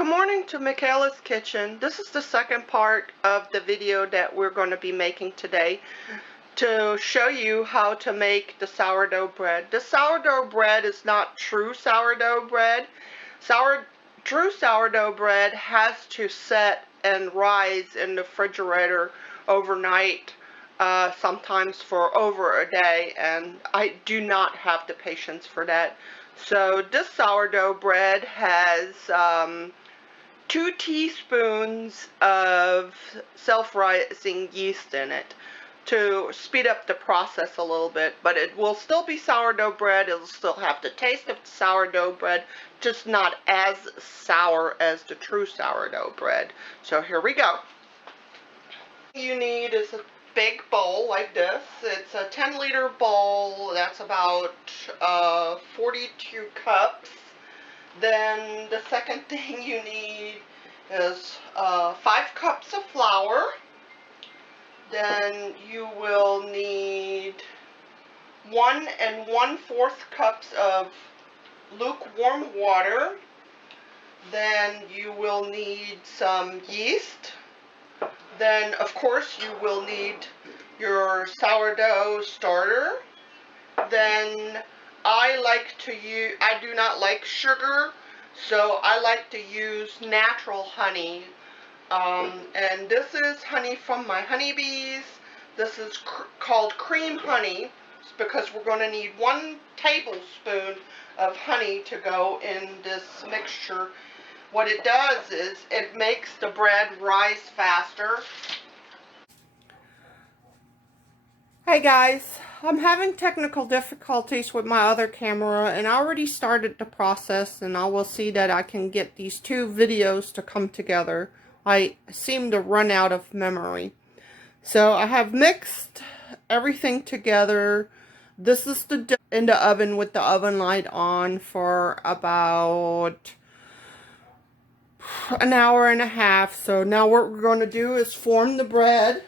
Good morning to Michaela's Kitchen. This is the second part of the video that we're going to be making today to show you how to make the sourdough bread. The sourdough bread is not true sourdough bread. True sourdough bread has to set and rise in the refrigerator overnight, sometimes for over a day, and I do not have the patience for that. So this sourdough bread has 2 teaspoons of self-rising yeast in it to speed up the process a little bit, but it will still be sourdough bread. It'll still have the taste of sourdough bread, just not as sour as the true sourdough bread. So here we go. What you need is a big bowl like this. It's a 10-liter bowl. That's about 42 cups. Then the second thing you need is 5 cups of flour. Then you will need 1 1/4 cups of lukewarm water. Then you will need some yeast. Then, of course, you will need your sourdough starter. Then I do not like sugar, so I like to use natural honey. And this is honey from my honeybees. This is called cream honey because we're going to need 1 tablespoon of honey to go in this mixture. What it does is it makes the bread rise faster. Hey guys, I'm having technical difficulties with my other camera, and I already started the process, and I will see that I can get these 2 videos to come together. I seem to run out of memory. So I have mixed everything together. This is the dough in the oven with the oven light on for about an hour and a half. So now what we're going to do is form the bread.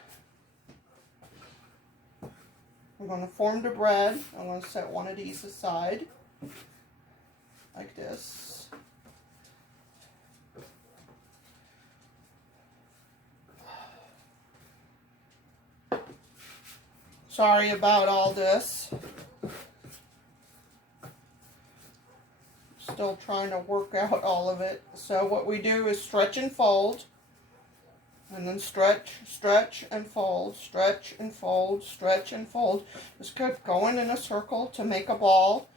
We're going to form the bread. I'm going to set one of these aside, like this. Sorry about all this. Still trying to work out all of it. So what we do is stretch and fold. And then stretch, stretch, and fold, stretch, and fold, stretch, and fold. Just keep going in a circle to make a ball.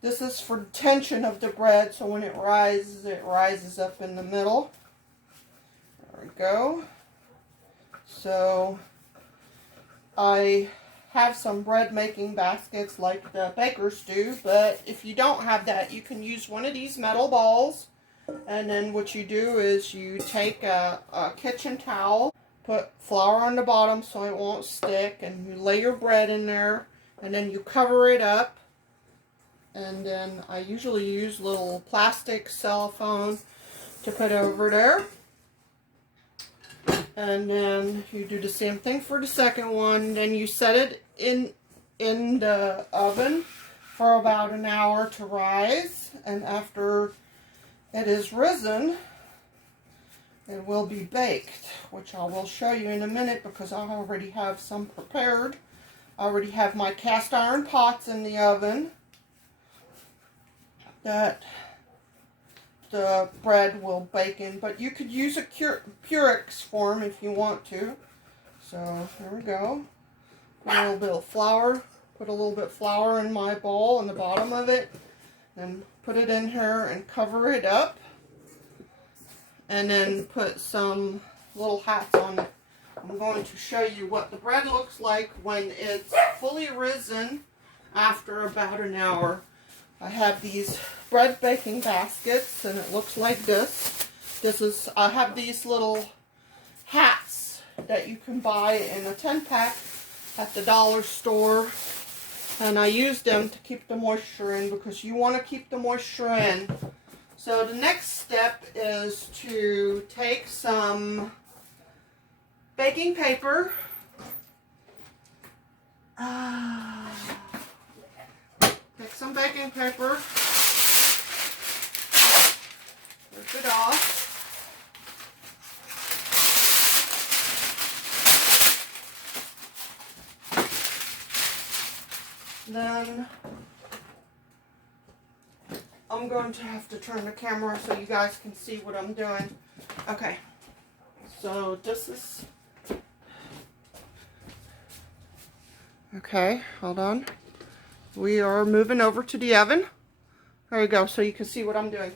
This is for the tension of the bread, so when it rises up in the middle. There we go. So I have some bread making baskets like the bakers do, but if you don't have that, you can use one of these metal balls. And then what you do is you take a kitchen towel, put flour on the bottom so it won't stick, and you lay your bread in there, and then you cover it up. And then I usually use little plastic cellophane to put over there. And then you do the same thing for the second one. Then you set it in the oven for about an hour to rise, and after it is risen, it will be baked, which I will show you in a minute because I already have some prepared. I already have my cast iron pots in the oven that the bread will bake in, but you could use a Purex form if you want to. So here we go. Put a little bit of flour. Put a little bit of flour in my bowl on the bottom of it. Then put it in here and cover it up. And then put some little hats on it. I'm going to show you what the bread looks like when it's fully risen after about an hour. I have these bread baking baskets, and it looks like this. I have these little hats that you can buy in a 10-pack at the dollar store. And I use them to keep the moisture in because you want to keep the moisture in. So the next step is to take some baking paper. Take some baking paper. Rip it off. Then I'm going to have to turn the camera so you guys can see what I'm doing. Okay, so this is, okay, hold on. We are moving over to the oven. There we go, so you can see what I'm doing.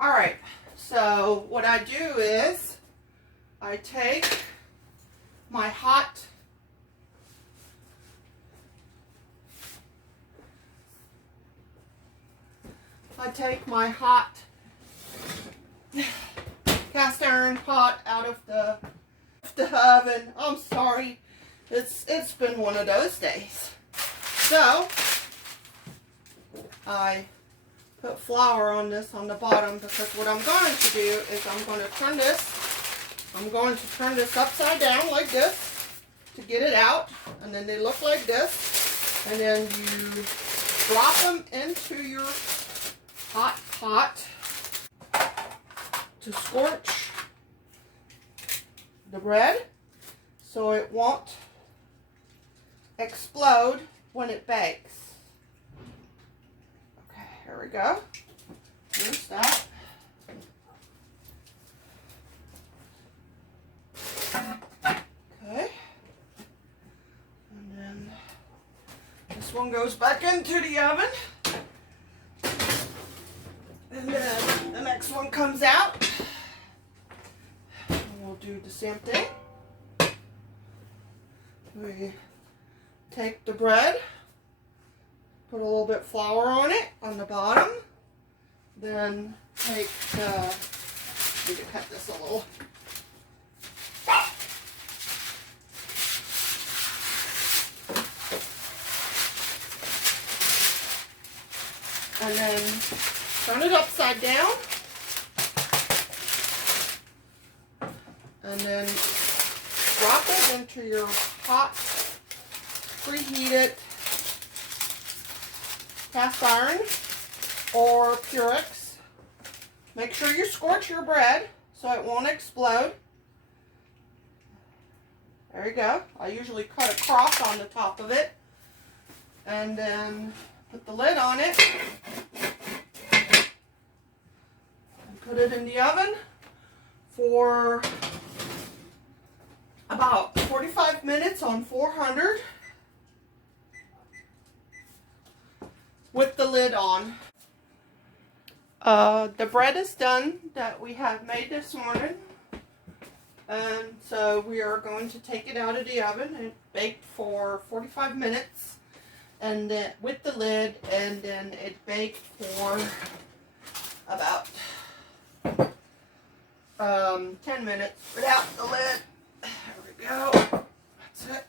All right, so what I do is I take my hot cast iron pot out of the oven. I'm sorry, it's been one of those days. So I put flour on this on the bottom, because what I'm going to do is I'm going to turn this upside down like this to get it out, and then they look like this, and then you drop them into your hot pot to scorch the bread so it won't explode when it bakes. Okay, here we go. Here's that. Okay. And then this one goes back into the oven. And then the next one comes out. And we'll do the same thing. We take the bread, put a little bit of flour on it on the bottom, then take the, we can cut this a little. And then turn it upside down, and then drop it into your hot, preheated cast iron or Purex. Make sure you scorch your bread so it won't explode. There you go. I usually cut a cross on the top of it, and then put the lid on it and put it in the oven for about 45 minutes on 400 with the lid on. The bread is done that we have made this morning, and so we are going to take it out of the oven and bake for 45 minutes, and then with the lid, and then it baked for about 10 minutes without the lid. There we go. That's it.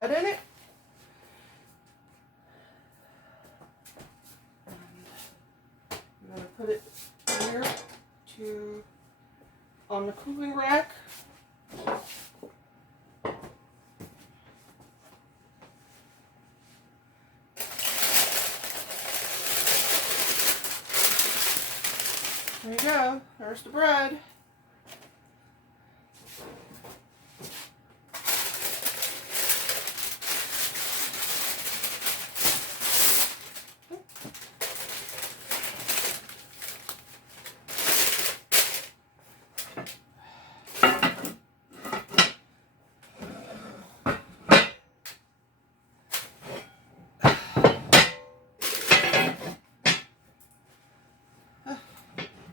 Put in it. I'm going to put it here on the cooling rack. There you go. There's the bread.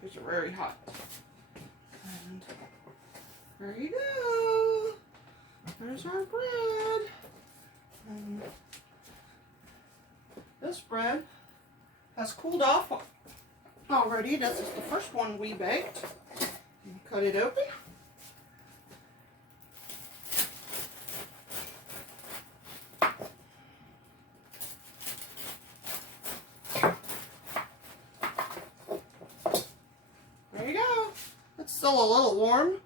These are very hot. And there you go. There's our bread. And this bread has cooled off already. This is the first one we baked. You cut it open. There you go. It's still a little warm,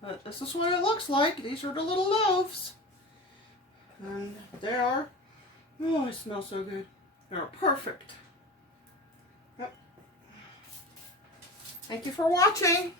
but this is what it looks like. These are the little loaves. And they are, oh, they smell so good. They're perfect. Yep. Thank you for watching.